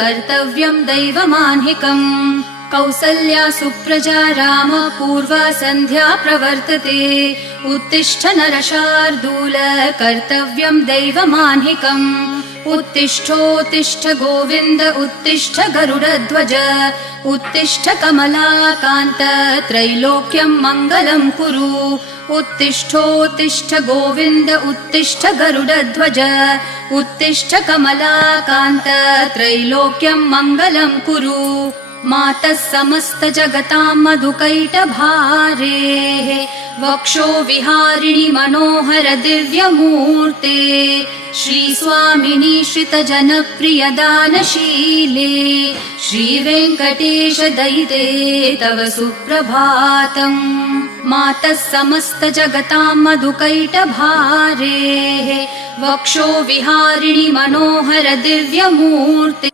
कर्तव्यं दैवमान्हिकम् कौसल्या सुप्रजा राम पूर्वा सन्ध्या प्रवर्तते उत्तिष्ठ नरशार्दूल कर्तव्यं दैवमान्हिकम् उत्तिष्ठोत्तिष्ठ गोविन्द उत्तिष्ठ गरुडध्वज उत्तिष्ठ कमलाकान्त त्रैलोक्यं मङ्गलं कुरु उत्तिष्ठोत्तिष्ठ गोविन्द उत्तिष्ठ गरुडध्वज उत्तिष्ठ कमलाकान्त त्रैलोक्यं मङ्गलं कुरु मातः समस्त जगतां मधुकैटभारेः वक्षो विहारिणि मनोहर दिव्यमूर्ते श्रीस्वामिनि श्रितजनप्रिय दानशीले श्रीवेङ्कटेश दयिते तव सुप्रभातम् मातः समस्त जगतां मधुकैटभारेः वक्षो विहारिणि मनोहर दिव्यमूर्ते